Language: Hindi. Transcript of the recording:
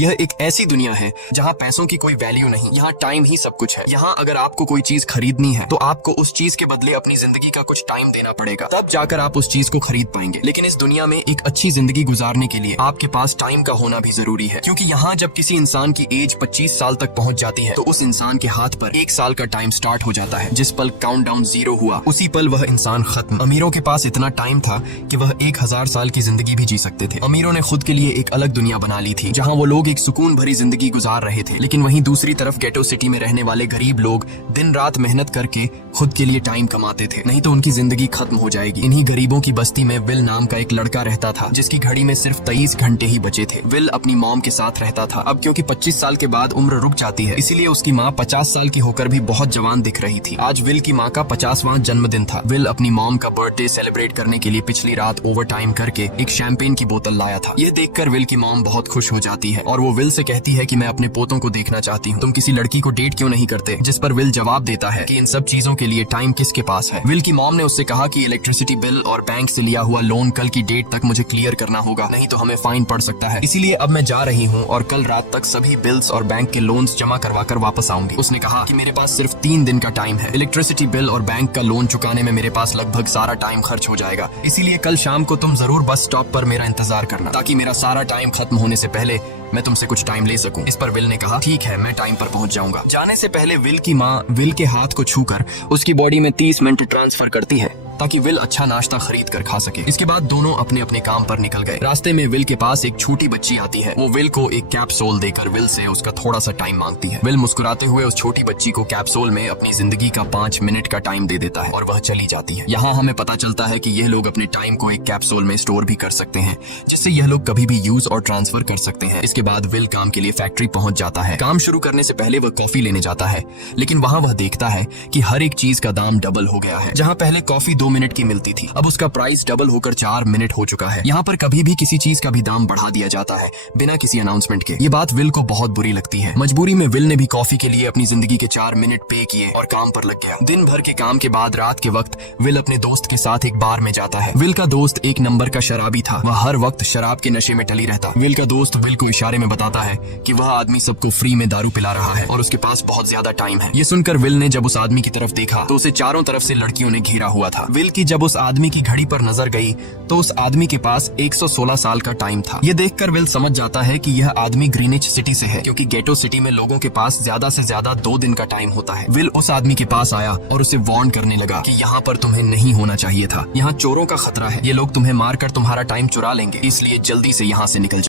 यह एक ऐसी दुनिया है जहाँ पैसों की कोई वैल्यू नहीं, यहाँ टाइम ही सब कुछ है। यहाँ अगर आपको कोई चीज खरीदनी है तो आपको उस चीज के बदले अपनी जिंदगी का कुछ टाइम देना पड़ेगा, तब जाकर आप उस चीज को खरीद पाएंगे। लेकिन इस दुनिया में एक अच्छी जिंदगी गुजारने के लिए आपके पास टाइम का होना भी जरूरी है, क्योंकि यहाँ जब किसी इंसान की एज 25 साल तक पहुँच जाती है तो उस इंसान के हाथ पर 1 साल का टाइम स्टार्ट हो जाता है। जिस पल काउंटडाउन 0 हुआ उसी पल वह इंसान खत्म। अमीरों के पास इतना टाइम था कि वह 1000 साल की जिंदगी भी जी सकते थे। अमीरों ने खुद के लिए एक अलग दुनिया बना ली थी जहाँ वो लोग एक सुकून भरी जिंदगी गुजार रहे थे। लेकिन वहीं दूसरी तरफ गेटो सिटी में रहने वाले गरीब लोग दिन रात मेहनत करके खुद के लिए टाइम कमाते थे, नहीं तो उनकी जिंदगी खत्म हो जाएगी। इन्हीं गरीबों की बस्ती में विल नाम का एक लड़का रहता था जिसकी घड़ी में सिर्फ 23 घंटे ही बचे थे। विल अपनी मॉम के साथ रहता था। अब क्योंकि 25 साल के बाद उम्र रुक जाती है, इसीलिए उसकी माँ 50 साल की होकर भी बहुत जवान दिख रही थी। आज विल की माँ का 50वां जन्मदिन था। विल अपनी मॉम का बर्थडे सेलिब्रेट करने के लिए पिछली रात ओवर टाइम करके एक शैंपेन की बोतल लाया था। यह देखकर विल की मॉम बहुत खुश हो जाती है और वो विल से कहती है कि मैं अपने पोतों को देखना चाहती हूँ, तुम किसी लड़की को डेट क्यों नहीं करते? जिस पर विल जवाब देता है कि इन सब चीजों के लिए टाइम किसके पास है। विल की मॉम ने उससे कहा कि इलेक्ट्रिसिटी बिल और बैंक से लिया हुआ लोन कल की डेट तक मुझे क्लियर करना होगा, नहीं तो हमें फाइन पड़ सकता है। इसीलिए अब मैं जा रही हूँ और कल रात तक सभी बिल्स और बैंक के लोन्स जमा करवा कर वापस आऊंगी। उसने कहा कि मेरे पास सिर्फ 3 दिन का टाइम है। इलेक्ट्रिसिटी बिल और बैंक का लोन चुकाने में मेरे पास लगभग सारा टाइम खर्च हो जाएगा, इसीलिए कल शाम को तुम जरूर बस स्टॉप पर मेरा इंतजार करना, ताकि मेरा सारा टाइम खत्म होने से पहले मैं तुमसे कुछ टाइम ले सकूं। इस पर विल ने कहा ठीक है, मैं टाइम पर पहुंच जाऊंगा। जाने से पहले विल की माँ विल के हाथ को छूकर उसकी बॉडी में 30 मिनट ट्रांसफर करती है ताकि विल अच्छा नाश्ता खरीद कर खा सके। इसके बाद दोनों अपने अपने काम पर निकल गए। रास्ते में विल के पास एक छोटी बच्ची आती है। वो विल को एक कैप्सूल देकर विल से उसका थोड़ा सा टाइम मांगती है। विल मुस्कुराते हुए उस छोटी बच्ची को कैप्सूल में अपनी जिंदगी का 5 मिनट का टाइम दे देता है और वह चली जाती है। यहाँ हमें पता चलता है कि यह लोग अपने टाइम को एक कैप्सूल में स्टोर भी कर सकते हैं, जिससे यह लोग कभी भी यूज और ट्रांसफर कर सकते हैं। इसके बाद विल काम के लिए फैक्ट्री पहुंच जाता है। काम शुरू करने से पहले वह कॉफी लेने जाता है, लेकिन वहाँ वह देखता है कि हर एक चीज का दाम डबल हो गया है। जहाँ पहले कॉफी 2 मिनट की मिलती थी, अब उसका प्राइस डबल होकर 4 मिनट हो चुका है। यहाँ पर कभी भी किसी चीज का भी दाम बढ़ा दिया जाता है बिना किसी अनाउंसमेंट के। ये बात विल को बहुत बुरी लगती है। मजबूरी में विल ने भी कॉफी के लिए अपनी जिंदगी के 4 मिनट पे किए और काम पर लग गया। दिन भर के काम के बाद रात के वक्त विल अपने दोस्त के साथ एक बार में जाता है। विल का दोस्त 1 नंबर का शराबी था। वह हर वक्त शराब के नशे में टली रहता। विल का दोस्त विल को इशारे में बताता है कि वह आदमी सबको फ्री में दारू पिला रहा है और उसके पास बहुत ज्यादा टाइम है। ये सुनकर विल ने जब उस आदमी की तरफ देखा तो उसे चारों तरफ से लड़कियों ने घेरा हुआ था। विल की जब उस आदमी की घड़ी पर नजर गई तो उस आदमी के पास 116 साल का टाइम था। ये देखकर विल समझ जाता है कि यह आदमी ग्रीनिच सिटी से है, क्योंकि गेटो सिटी में लोगों के पास ज्यादा से ज्यादा 2 दिन का टाइम होता है। विल उस आदमी के पास आया और उसे वार्न करने लगा कि यहाँ पर तुम्हें नहीं होना चाहिए था। यहाँ चोरों का खतरा है, ये लोग तुम्हें मारकर तुम्हारा टाइम चुरा लेंगे, इसलिए जल्दी से यहाँ से निकल जाओ।